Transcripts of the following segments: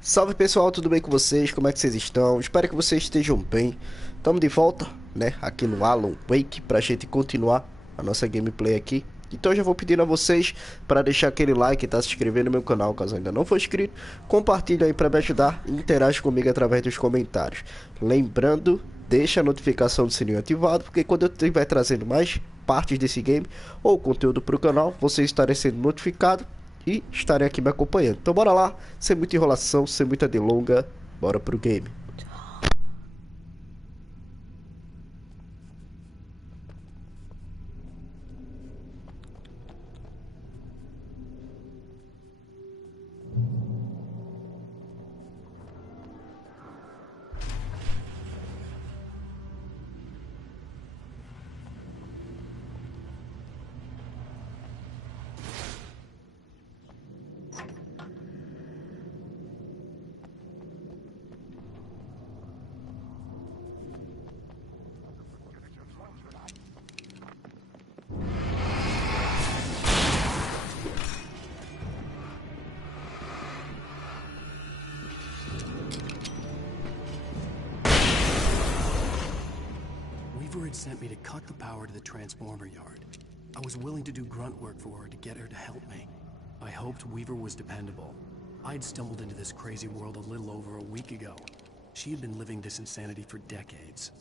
Salve pessoal, tudo bem com vocês? Como é que vocês estão? Espero que vocês estejam bem. Estamos de volta, né, aqui no Alan Wake pra gente continuar a nossa gameplay aqui. Então eu já vou pedindo a vocês para deixar aquele like e se inscrever no meu canal caso ainda não for inscrito. Compartilha aí para me ajudar e interage comigo através dos comentários. Lembrando, deixa a notificação do sininho ativado, porque quando eu estiver trazendo mais partes desse game ou conteúdo para o canal, vocês estarem sendo notificados e estarem aqui me acompanhando. Então bora lá, sem muita enrolação, sem muita delonga, bora pro game. Weaver had sent me to cut the power to the transformer yard. I was willing to do grunt work for her to get her to help me. I hoped Weaver was dependable. I'd stumbled into this crazy world a little over a week ago. She had been living this insanity for decades.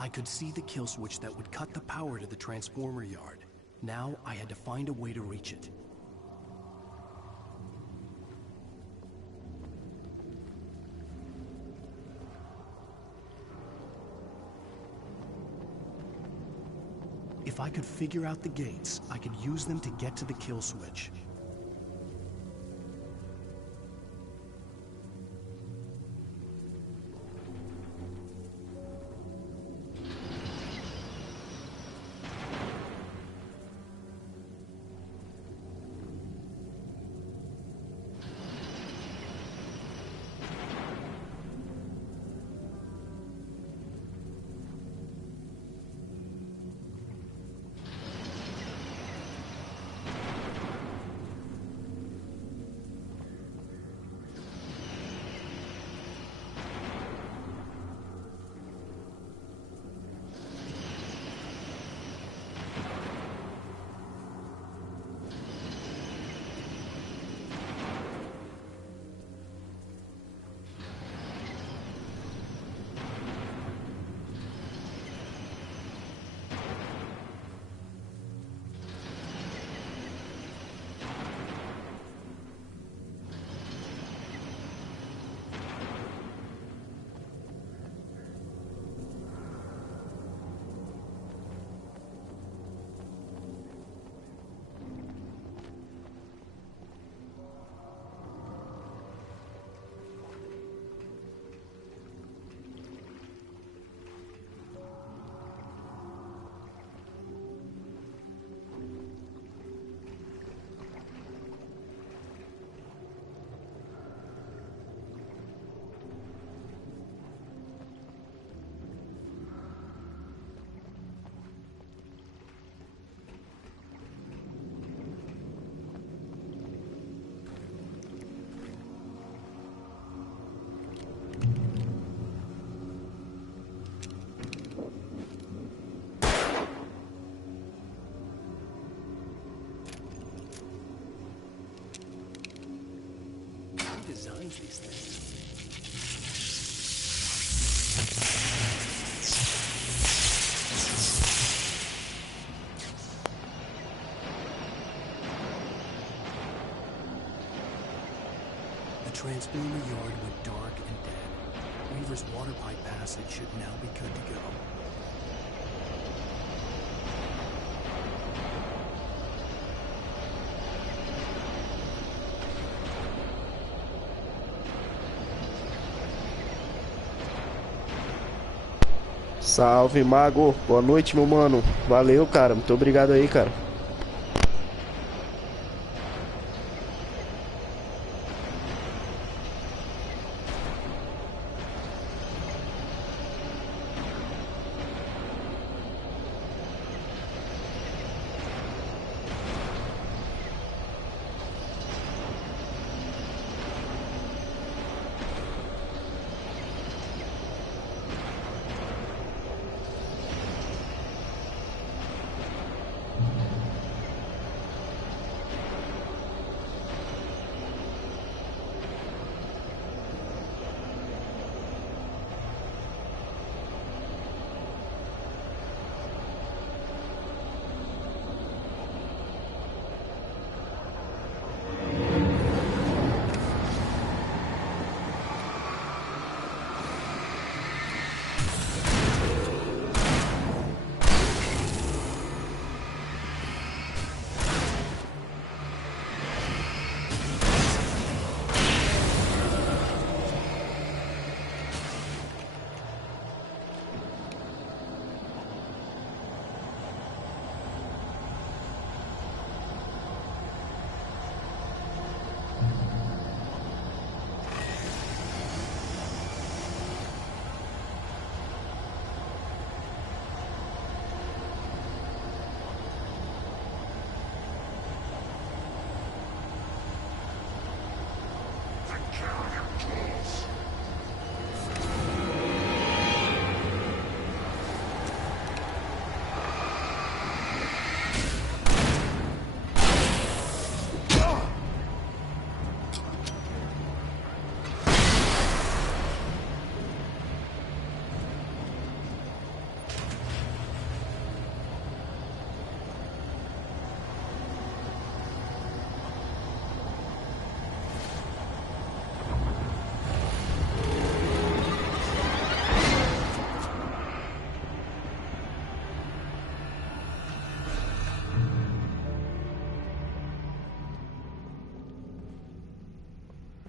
I could see the kill switch that would cut the power to the transformer yard. Now I had to find a way to reach it. If I could figure out the gates, I could use them to get to the kill switch. Who designs these things? The transformer yard went dark and dead. Weaver's water pipe passage should now be good to go. Salve, Mago. Boa noite, meu mano. Valeu, cara. Muito obrigado aí, cara.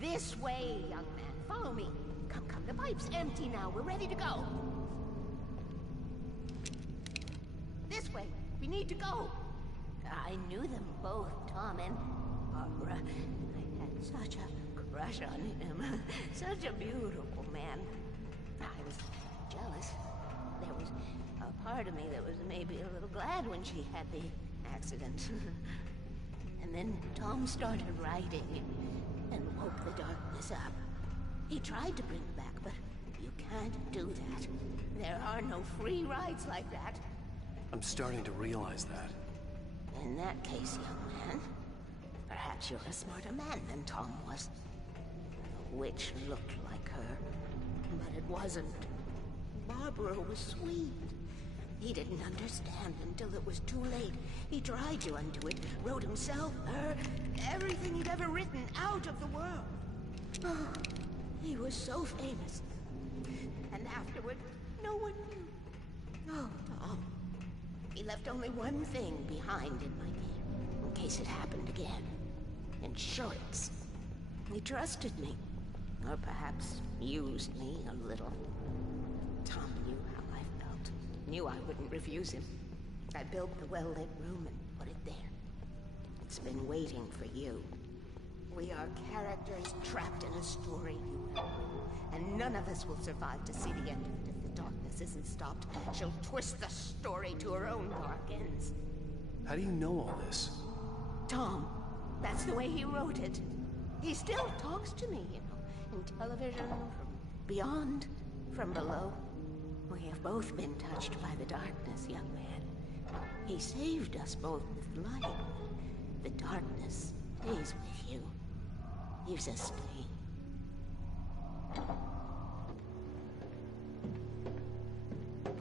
This way, young man. Follow me. Come, come. The pipe's empty now. We're ready to go. This way. We need to go. I knew them both, Tom and Barbara. I had such a crush on him. Such a beautiful man. I was jealous. There was a part of me that was maybe a little glad when she had the accident. And then Tom started writing and woke the darkness up. He tried to bring her back, but you can't do that. There are no free rides like that. I'm starting to realize that. In that case, young man, perhaps you're a smarter man than Tom was. The witch looked like her, but it wasn't. Barbara was sweet. He didn't understand until it was too late. He tried to undo it, wrote himself, her, everything he'd ever written out of the world. Oh, he was so famous. And afterward, no one knew. Oh, Tom. He left only one thing behind in my game, in case it happened again. Insurance. He trusted me. Or perhaps used me a little. Tom knew how I felt. Knew I wouldn't refuse him. I built the well-lit room and put it there. It's been waiting for you. We are characters trapped in a story you have written, and none of us will survive to see the end of it if the darkness isn't stopped. She'll twist the story to her own dark ends. How do you know all this? Tom, that's the way he wrote it. He still talks to me, you know, in television, from beyond, from below. We have both been touched by the darkness, young man. He saved us both with light. The darkness stays with you. Leaves a stain.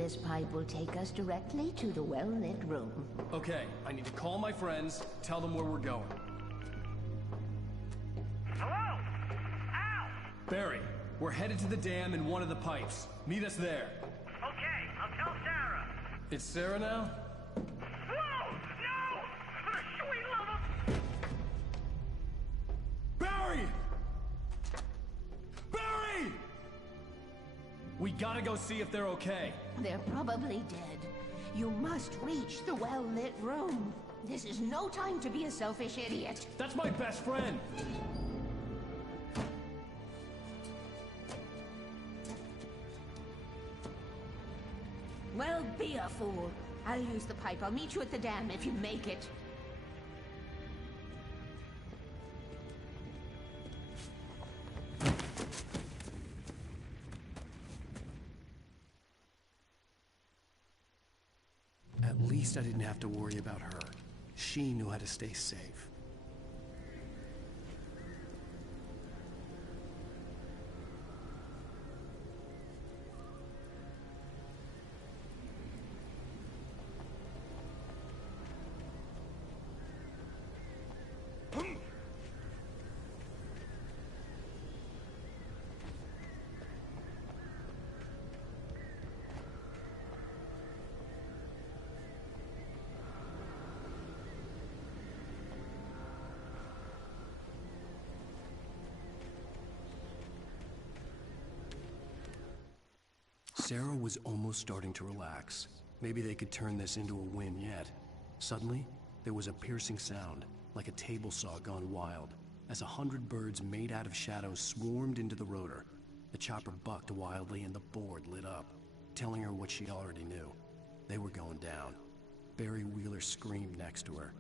This pipe will take us directly to the well-lit room. Okay, I need to call my friends, tell them where we're going. Hello? Al! Barry, we're headed to the dam in one of the pipes. Meet us there. Okay, I'll tell Sarah. It's Sarah now? Whoa! No! For the sweet love of... Barry! Barry! We gotta go see if they're okay. They're probably dead. You must reach the well-lit room. This is no time to be a selfish idiot. That's my best friend. Well, be a fool. I'll use the pipe. I'll meet you at the dam if you make it. At least I didn't have to worry about her. She knew how to stay safe. Sarah was almost starting to relax. Maybe they could turn this into a win yet. Suddenly, there was a piercing sound, like a table saw gone wild, as 100 birds made out of shadows swarmed into the rotor. The chopper bucked wildly and the board lit up, telling her what she already knew. They were going down. Barry Wheeler screamed next to her.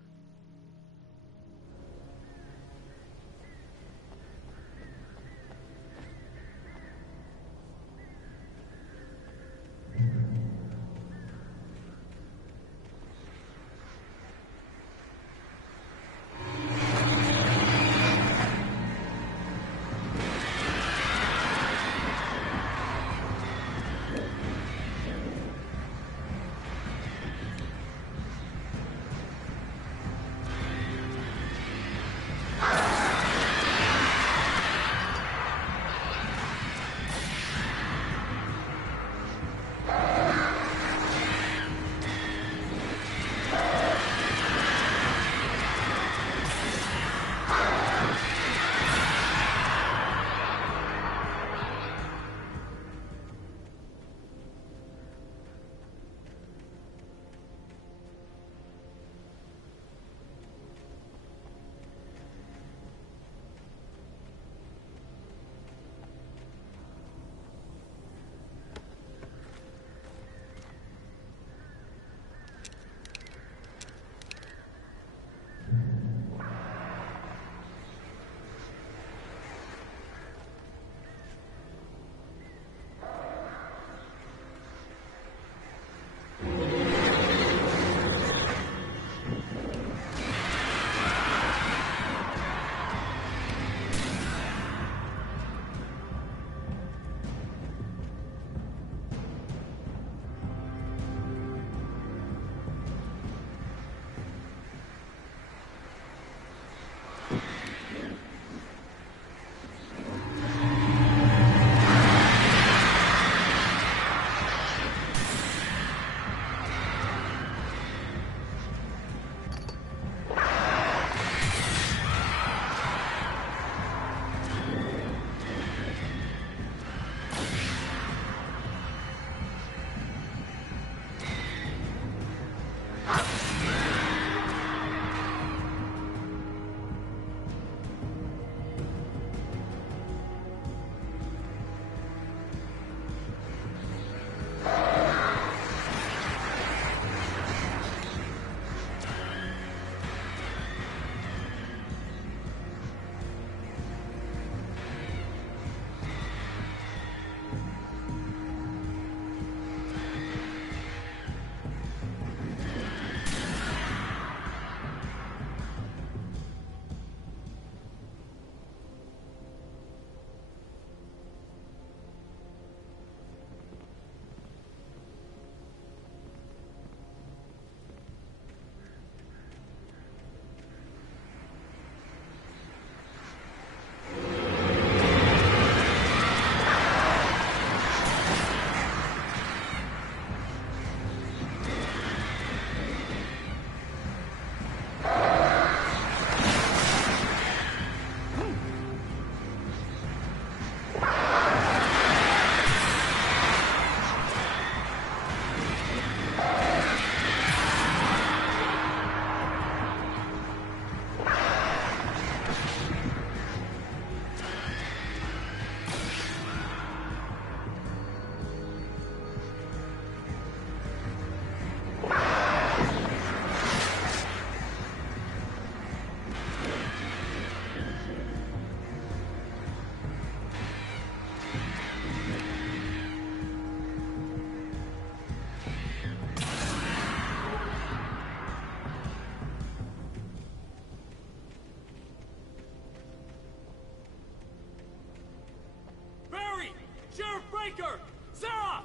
breaker! Sarah!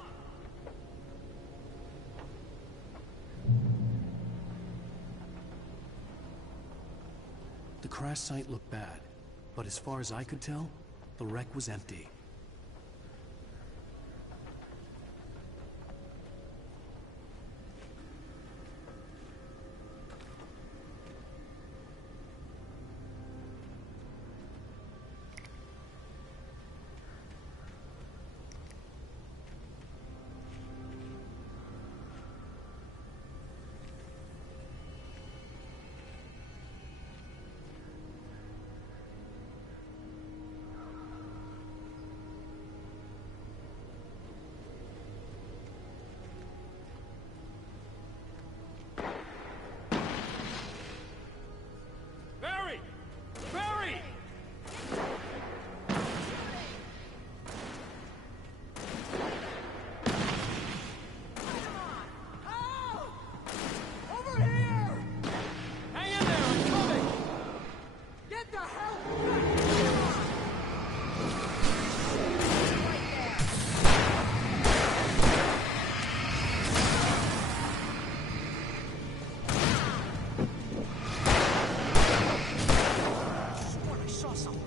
The crash site looked bad, but as far as I could tell, the wreck was empty. Barry! Barry! Over here! Hang in there, I'm coming! Get the hell back! Sworn I saw something.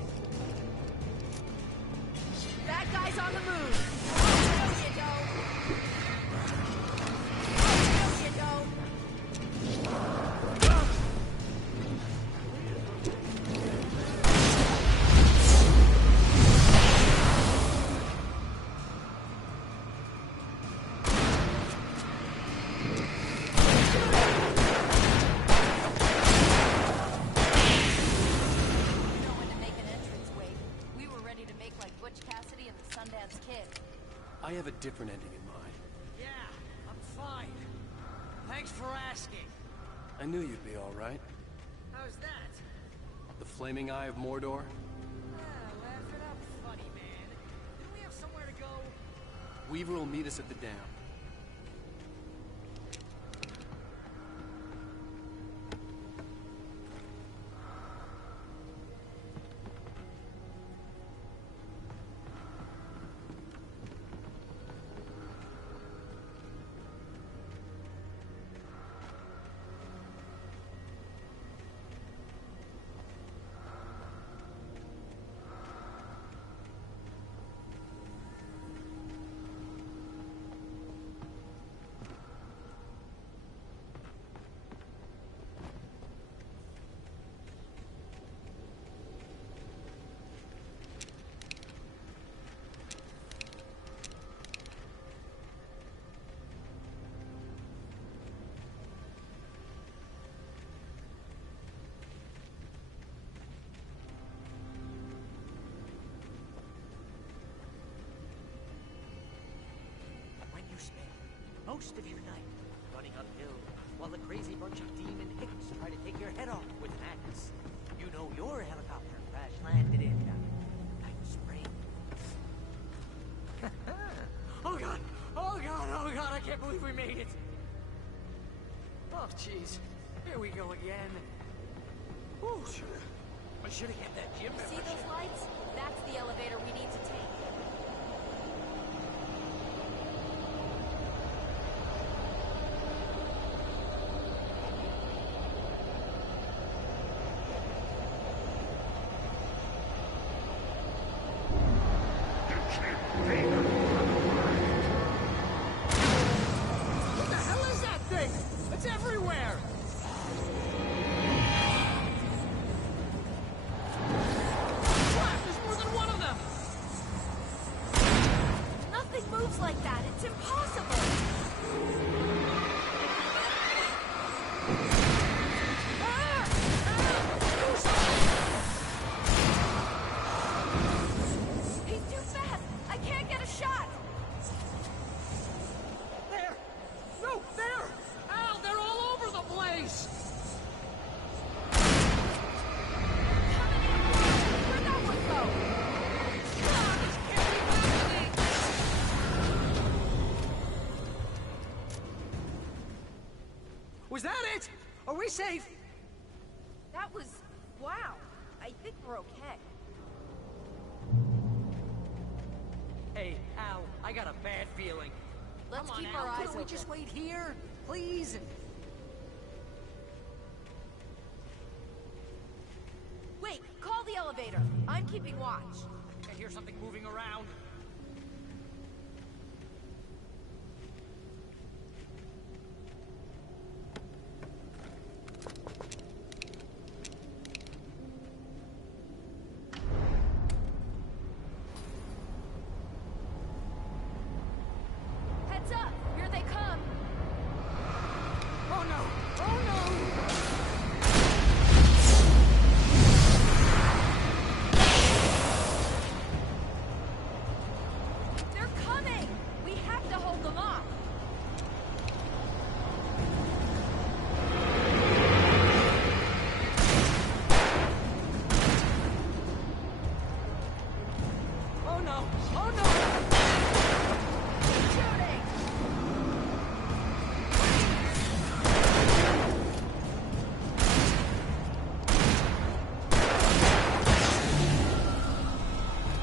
That guy's on the move. There you go. There you go. Know when to make an entrance wave. We were ready to make like Butch Cassidy and the Sundance Kid. I have a different ending in mind. Yeah, I'm fine. Thanks for asking. I knew you'd be all right. How's that? The flaming eye of Mordor? Laugh it up, funny man. Do we have somewhere to go? Weaver will meet us at the dam. When you spend most of your night running uphill while a crazy bunch of demon hicks try to take your head off with an axe, you know your helicopter crash landed in Night Springs. Oh god! Oh god! Oh god! I can't believe we made it! Oh jeez. Here we go again. Oh, I should have kept that gym See membership. those lights? That's the elevator we need to take. What the hell is that thing? It's everywhere! Crap, there's more than one of them! Nothing moves like that. It's impossible. He's too fast. I can't get a shot. There! No, there! Al, they're all over the place! Where'd that one go? God, this can't be happening! Was that it? Are we safe? That was... wow. I think we're okay. Hey, Al, I got a bad feeling. Let's Come on keep now, our eyes couldn't we open. just wait here? Please? Wait, call the elevator. I'm keeping watch. I hear something moving around. Heads up! Here they come! Oh no! Oh no! They're coming! We have to hold them off! Oh no! Oh no! Shooting!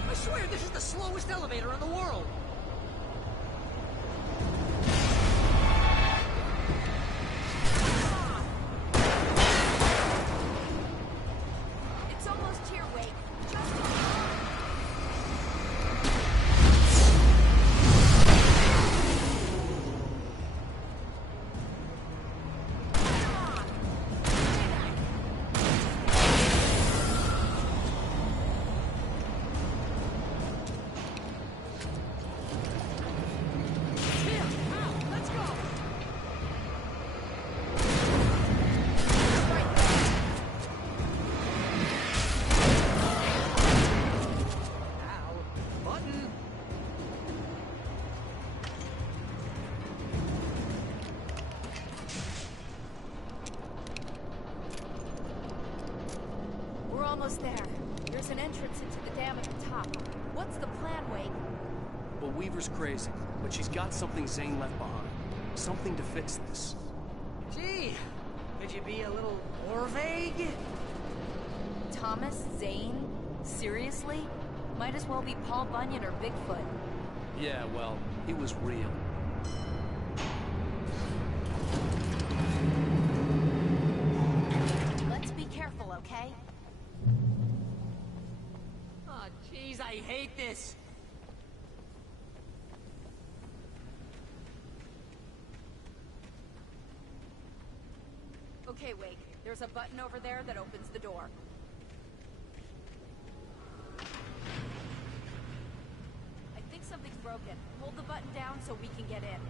I swear this is the slowest elevator in the world! It's almost here, Wake. Just hold on. Come on. Here! Now! Let's go! Right there. Ow! Button! We're almost there. There's an entrance into the dam at the top. What's the plan, Wake? Well, Weaver's crazy, but she's got something Zane left behind. Something to fix this. Gee! Could you be a little more vague? Thomas Zane? Seriously? Might as well be Paul Bunyan or Bigfoot. Yeah, well, he was real. Let's be careful, okay? Oh, jeez, I hate this! Okay, Wake. There's a button over there that opens the door. I think something's broken. Hold the button down so we can get in.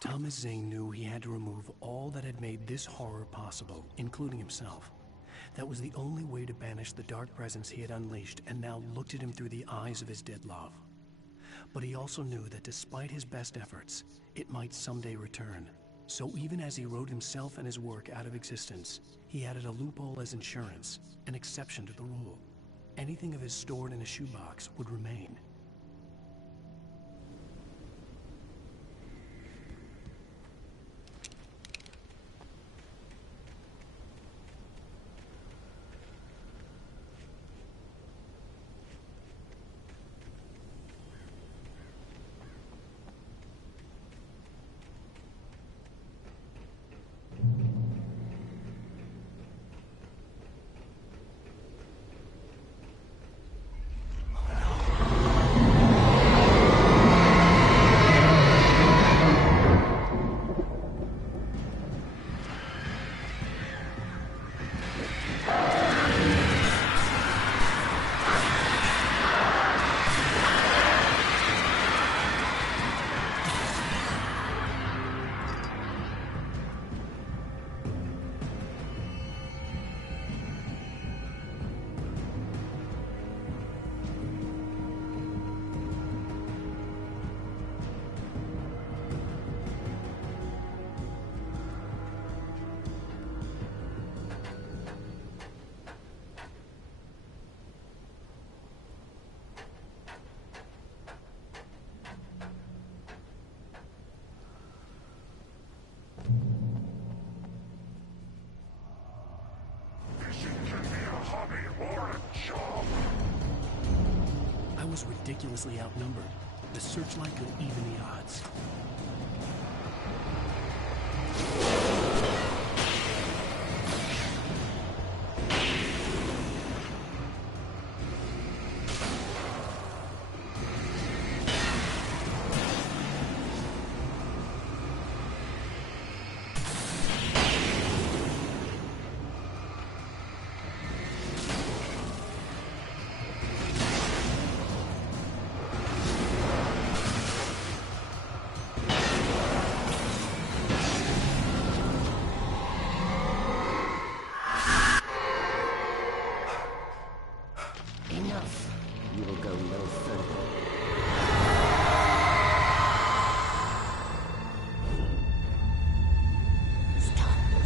Thomas Zane knew he had to remove all that had made this horror possible, including himself. That was the only way to banish the dark presence he had unleashed and now looked at him through the eyes of his dead love. But he also knew that despite his best efforts, it might someday return. So even as he wrote himself and his work out of existence, he added a loophole as insurance, an exception to the rule. Anything of his stored in a shoebox would remain. I was ridiculously outnumbered. The searchlight could even the odds. Enough. You will go no further. Stop now.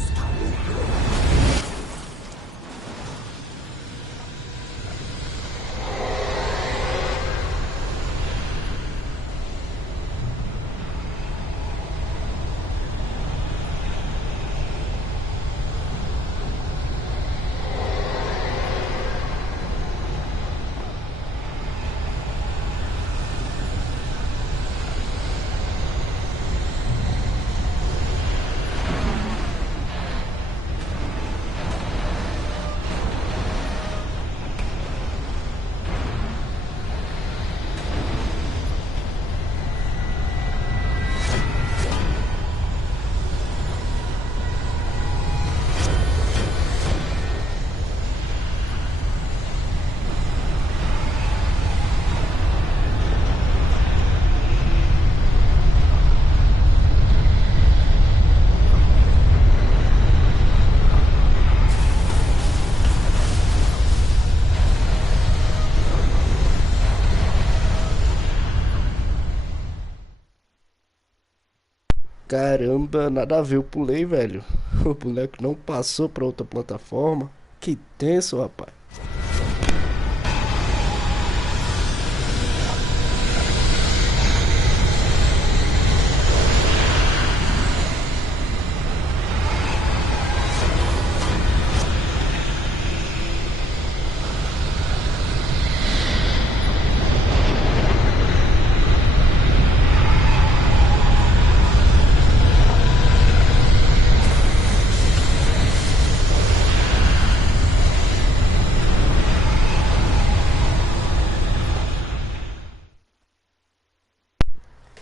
Caramba, nada a ver, eu pulei, velho. O boneco não passou pra outra plataforma. Que tenso, rapaz.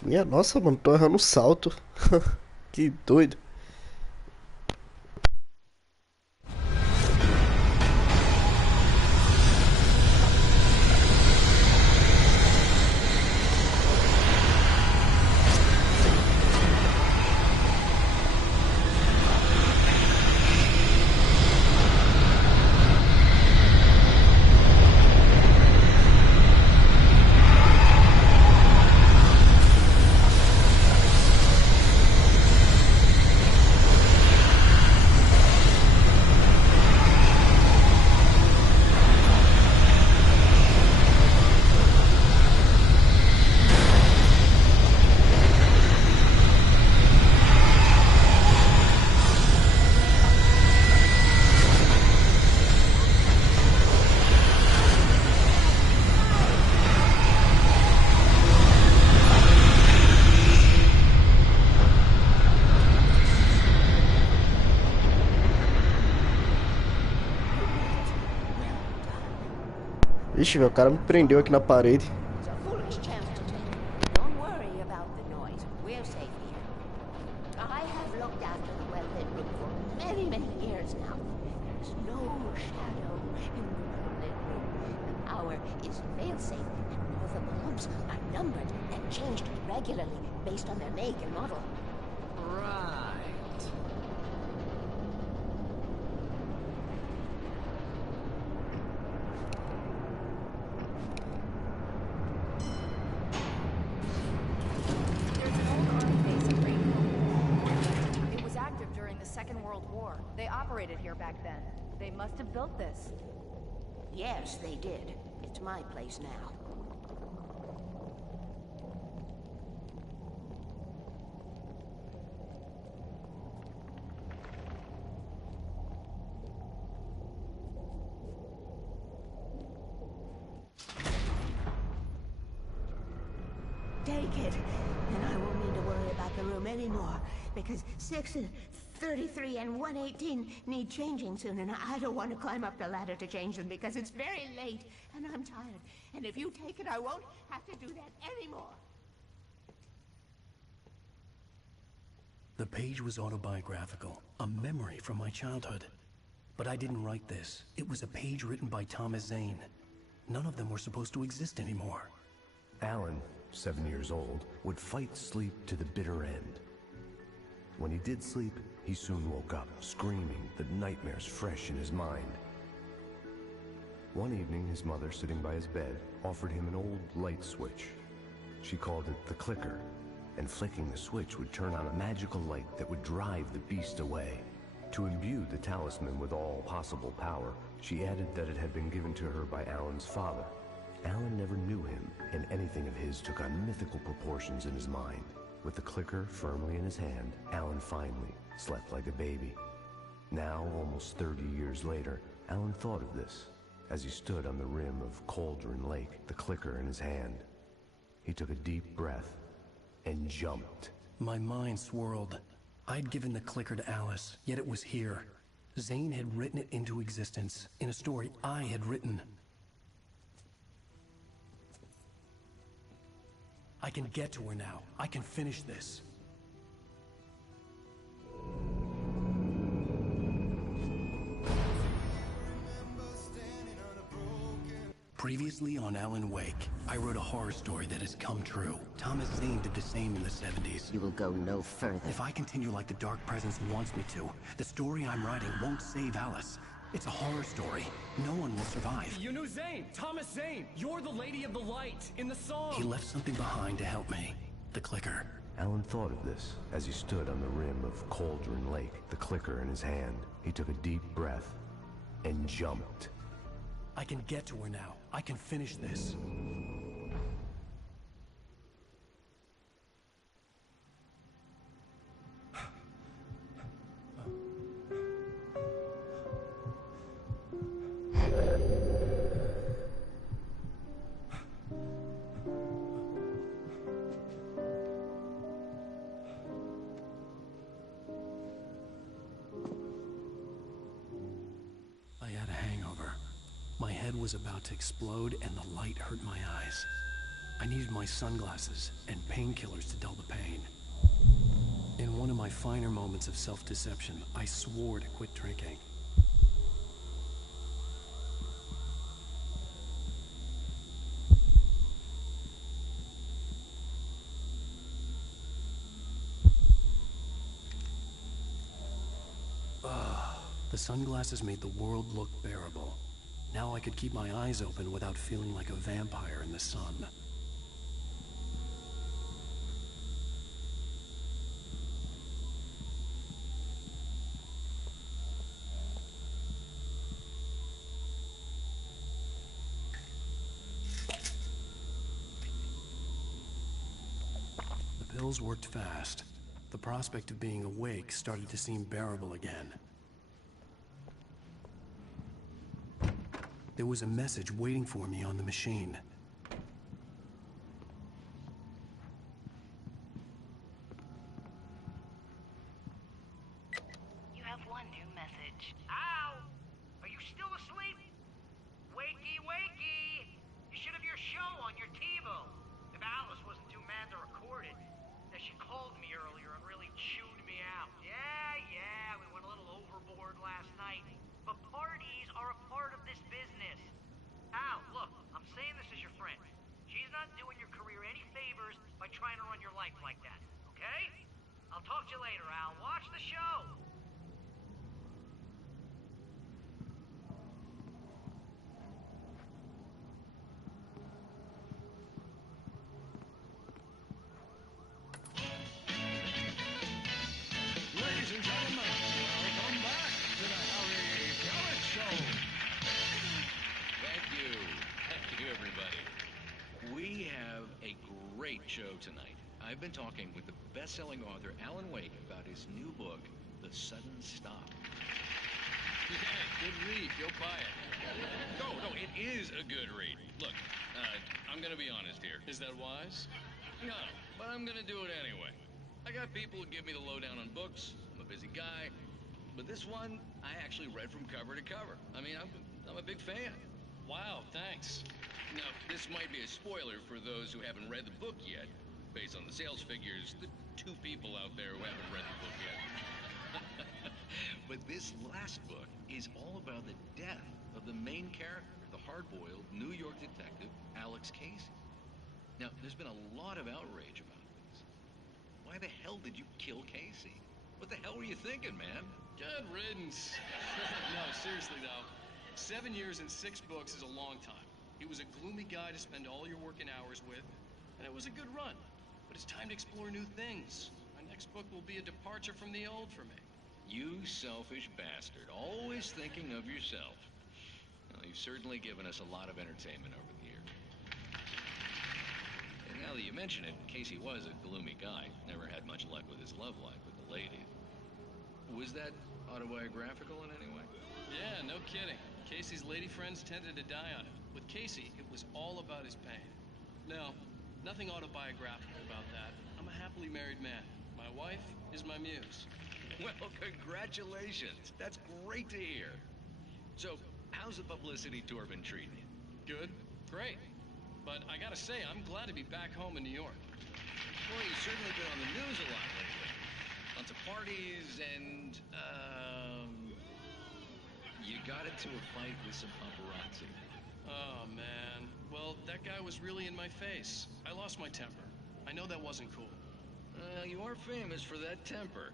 Minha nossa, mano, tô errando o salto. Que doido. Ixi, velho, o cara me prendeu aqui na parede. It's a foolish chance to take. Don't worry about the noise. We're safe here. I have looked after the well-lit room for many, many years now. There's no shadow in the well-lit room. The power is fail-safe, and all the bulbs are numbered and changed regularly based on their make and model. Right. There's an old army base at Rainbow. It was active during the Second World War. They operated here back then. They must have built this. Yes, they did. It's my place now. Take it, and I won't need to worry about the room anymore, because 6 and 33 and 118 need changing soon, and I don't want to climb up the ladder to change them because it's very late, and I'm tired. And if you take it, I won't have to do that anymore. The page was autobiographical, a memory from my childhood. But I didn't write this. It was a page written by Thomas Zane. None of them were supposed to exist anymore. Alan, 7 years old, would fight sleep to the bitter end. When he did sleep, he soon woke up, screaming, the nightmares fresh in his mind. One evening, his mother, sitting by his bed, offered him an old light switch. She called it the clicker, and flicking the switch would turn on a magical light that would drive the beast away. To imbue the talisman with all possible power, she added that it had been given to her by Alan's father. Alan never knew him, and anything of his took on mythical proportions in his mind. With the clicker firmly in his hand, Alan finally slept like a baby. Now, almost 30 years later, Alan thought of this as he stood on the rim of Cauldron Lake, the clicker in his hand. He took a deep breath and jumped. My mind swirled. I'd given the clicker to Alice, yet it was here. Zane had written it into existence, in a story I had written. I can get to her now. I can finish this. Previously on Alan Wake, I wrote a horror story that has come true. Thomas Zane did the same in the 70s. You will go no further. If I continue like the Dark Presence wants me to, the story I'm writing won't save Alice. It's a horror story. No one will survive. You knew Zane! Thomas Zane! You're the Lady of the Light in the song! He left something behind to help me. The clicker. Alan thought of this as he stood on the rim of Cauldron Lake, the clicker in his hand. He took a deep breath and jumped. I can get to her now. I can finish this. I had a hangover. My head was about to explode and the light hurt my eyes. I needed my sunglasses and painkillers to dull the pain. In one of my finer moments of self-deception, I swore to quit drinking. The sunglasses made the world look bearable. Now I could keep my eyes open without feeling like a vampire in the sun. The pills worked fast. The prospect of being awake started to seem bearable again. There was a message waiting for me on the machine. You have one new message. Ow! Are you still asleep? Wakey, wakey! You should have your show on your TiVo. If Alice wasn't too mad to record it. Now, she called me earlier and really chewed me out. Yeah, we went a little overboard last night. But parties are a part of this business. Al, look, I'm saying this as your friend. She's not doing your career any favors by trying to run your life like that, okay? I'll talk to you later, Al. Watch the show! Ladies and gentlemen, welcome back to the Harry Garrett Show. Thank you, everybody. We have a great show tonight. I've been talking with the best-selling author Alan Wake about his new book, The Sudden Stop. Yeah, good read. Go buy it. No, it is a good read. Look, I'm gonna be honest here. Is that wise? No, but I'm gonna do it anyway. I got people who give me the lowdown on books. I'm a busy guy. But this one, I actually read from cover to cover. I mean, I'm a big fan. Wow, thanks. Now, this might be a spoiler for those who haven't read the book yet. Based on the sales figures, the 2 people out there who haven't read the book yet. But this last book is all about the death of the main character, the hard-boiled New York detective, Alex Casey. Now, there's been a lot of outrage about this. Why the hell did you kill Casey? What the hell were you thinking, man? Good riddance. No, seriously though, 7 years and 6 books is a long time. He was a gloomy guy to spend all your working hours with, and it was a good run. But it's time to explore new things. My next book will be a departure from the old for me. You selfish bastard, always thinking of yourself. Well, you've certainly given us a lot of entertainment over the years. And now that you mention it, Casey was a gloomy guy. Never had much luck with his love life with the ladies. Was that autobiographical in any way? Yeah, no kidding. Casey's lady friends tended to die on him. With Casey, it was all about his pain. No, nothing autobiographical about that. I'm a happily married man. My wife is my muse. Well, congratulations. That's great to hear. So, how's the publicity tour been treating you? Good, great. But I gotta say, I'm glad to be back home in New York. Well, you've certainly been on the news a lot lately. Lots of parties and, you got into a fight with some paparazzi. Oh, man. Well, that guy was really in my face. I lost my temper. I know that wasn't cool. You are famous for that temper.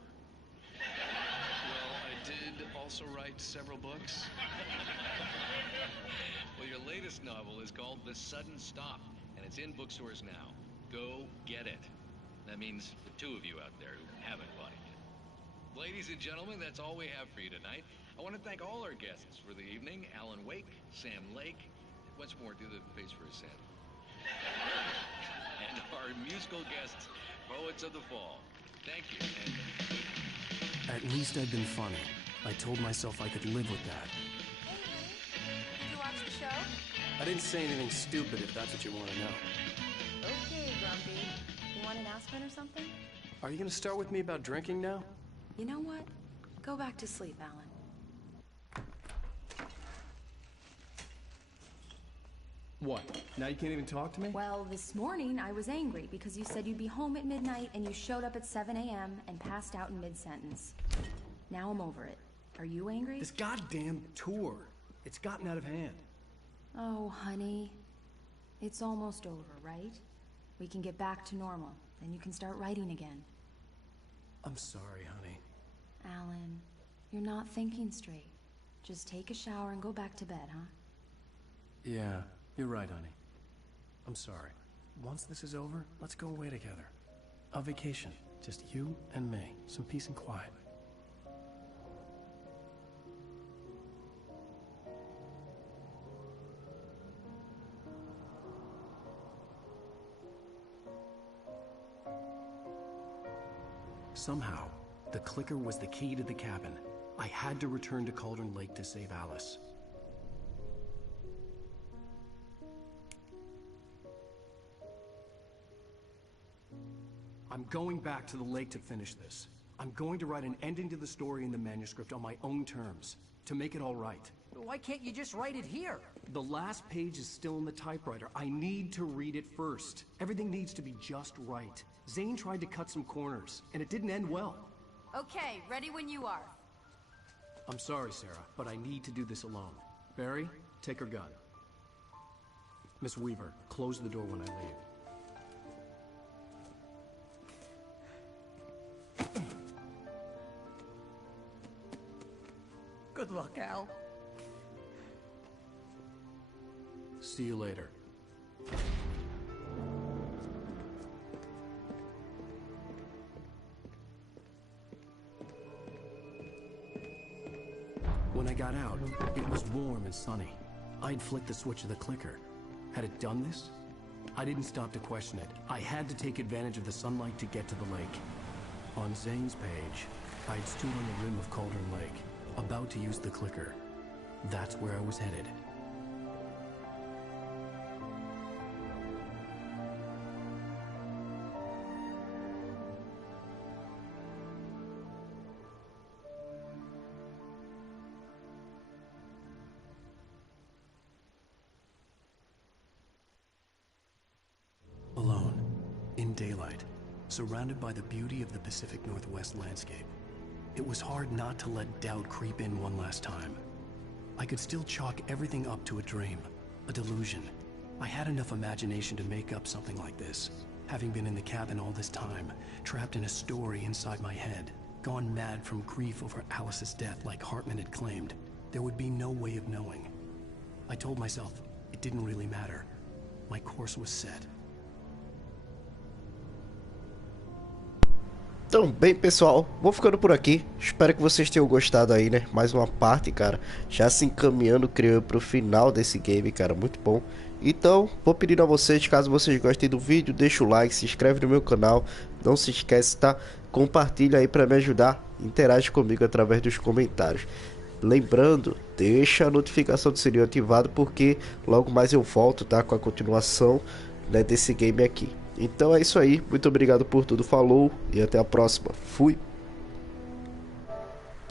Well, I did also write several books. Well, your latest novel is called The Sudden Stop, and it's in bookstores now. Go get it. That means the 2 of you out there who haven't bought it yet. Ladies and gentlemen, that's all we have for you tonight. I want to thank all our guests for the evening. Alan Wake, Sam Lake. Once more, do the face for a Sam. And our musical guests, Poets of the Fall. Thank you. And At least I'd been funny. I told myself I could live with that. Hey, honey. Did you watch the show? I didn't say anything stupid if that's what you want to know. Okay, Grumpy. You want an aspirin or something? Are you going to start with me about drinking now? You know what? Go back to sleep, Alan. What? Now you can't even talk to me? Well, this morning I was angry because you said you'd be home at midnight and you showed up at 7 a.m. and passed out in mid-sentence. Now I'm over it. Are you angry? This goddamn tour. It's gotten out of hand. Oh, honey. It's almost over, right? We can get back to normal. Then you can start writing again. I'm sorry, honey. Alan, you're not thinking straight. Just take a shower and go back to bed, huh? Yeah, you're right, honey. I'm sorry. Once this is over, let's go away together. A vacation. Just you and me. Some peace and quiet. Somehow, the clicker was the key to the cabin. I had to return to Cauldron Lake to save Alice. I'm going back to the lake to finish this. I'm going to write an ending to the story in the manuscript on my own terms, to make it all right. Why can't you just write it here? The last page is still in the typewriter. I need to read it first. Everything needs to be just right. Zane tried to cut some corners, and it didn't end well. Okay, ready when you are. I'm sorry, Sarah, but I need to do this alone. Barry, take her gun. Miss Weaver, close the door when I leave. Good luck, Al. See you later. When I got out, it was warm and sunny. I'd flicked the switch of the clicker. Had it done this? I didn't stop to question it. I had to take advantage of the sunlight to get to the lake. On Zane's page, I'd stood on the rim of Cauldron Lake, about to use the clicker. That's where I was headed. Alone, in daylight, surrounded by the beauty of the Pacific Northwest landscape. It was hard not to let doubt creep in one last time. I could still chalk everything up to a dream, a delusion. I had enough imagination to make up something like this, having been in the cabin all this time, trapped in a story inside my head, gone mad from grief over Alice's death like Hartman had claimed. There would be no way of knowing. I told myself it didn't really matter. My course was set. Então, bem pessoal, vou ficando por aqui. Espero que vocês tenham gostado aí, né? Mais uma parte, cara. Já se encaminhando, creio eu, pro final desse game, cara. Muito bom. Então, vou pedindo a vocês, caso vocês gostem do vídeo, deixa o like, se inscreve no meu canal. Não se esquece, tá? Compartilha aí pra me ajudar. Interage comigo através dos comentários. Lembrando, deixa a notificação do sininho ativado, porque logo mais eu volto, tá? Com a continuação, né, desse game aqui. Então é isso aí, muito obrigado por tudo, falou e até a próxima, fui!